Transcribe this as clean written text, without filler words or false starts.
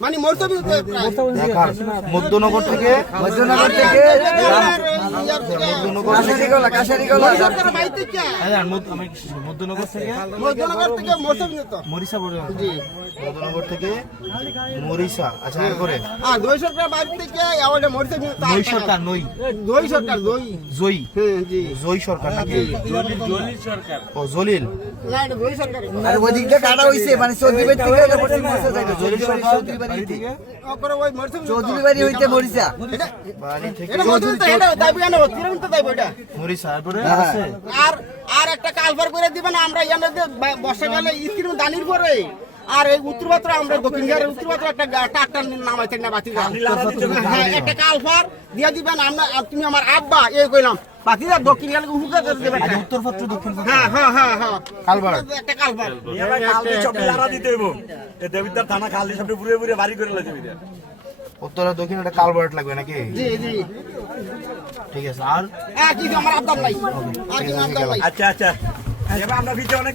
মানে মরসবি দেখার মধ্যনগর থেকে মধ্যনগর থেকে মরিচা পর্যন্ত মধ্যনগর থেকে মরিচা। আচ্ছা এরপরে দই সরকার বাড়ি থেকে মরিচা নই সরকার নই দই সরকার দই জয়ী জি জয়ী সরকার নাকি ও জলিল না এটা দই সরকার আর ওই দিকটা কাটা হইছে মানে চৌধুরী বাড়ি থেকে এটা পড়ছে মরিচা জায়গা জলিল সরকার বাড়ি থেকে ওপরে ওই মরসবি চৌধুরী বাড়ি হইতে মরিচা বাড়ি থেকে এটা মরসবি তো এটা দাবি আনো তিরন্ত দাবি এটা মরিচা এরপরে আছে আর আর একটা কালভার করে দিবেন আমরা এখানে বর্ষাকালে স্ক্রিন দানির পরে আর এই উত্তরপাত্র আমরা দক্ষিণ বিহারের উত্তরপাত্র একটা ট্রাক্টর নামাইতে না বাতি হ্যাঁ একটা কালভার দিয়ে দিবেন আমরা তুমি আমার আব্বা এই কইলাম বাতিদা দক্ষিণ বিহারে উপকার করে দেবেন উত্তরপত্র দক্ষিণ হ্যাঁ হ্যাঁ হ্যাঁ হ্যাঁ কালবার একটা কালভার উত্তর দক্ষিণ একটা কালবার্ট লাগবে নাকি? জি জি ঠিক আছে। আর কি আমার আব্বা নাই আর কি আব্বা নাই আচ্ছা আচ্ছা এবার আমরা ভিতরে অনেক